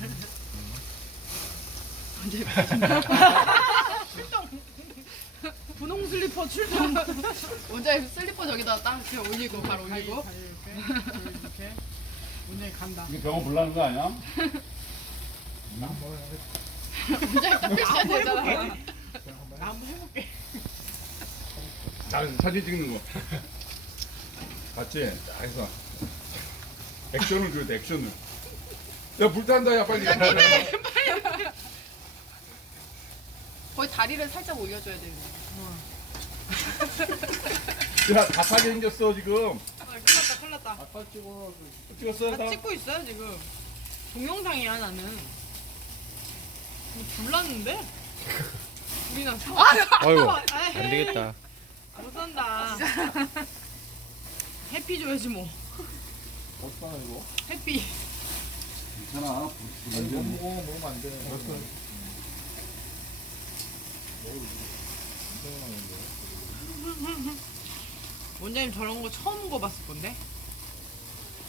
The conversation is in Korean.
출동. 분홍 슬리퍼 출동. 원장님 슬리퍼 저기다 딱 이렇게 올리고 발 올리고. 이렇게. 오늘 간다. 이게 병원 불나는 거 아니야? 원장님 딱 패셔야 되잖아. 나 한번 해볼게. 자, 사진 찍는 거. 같이 딱 해서 액션을 줘야 돼, 액션을. 야, 불탄다, 야, 빨리. 거의 다리를 살짝 올려줘야 되는데. 야, 다 타게 생겼어, 지금. 큰일 났다. 아빠 찍었어? 다 찍고 있어요 지금. 동영상이야 나는. 불났는데? 우리랑 아이고 안 되겠다. 못 산다. 해피 줘야지 뭐. 어떡하나, 이거? 해피. 괜찮아. 먹으면 안 돼. 원장님 저런 거 처음 먹어봤을 건데?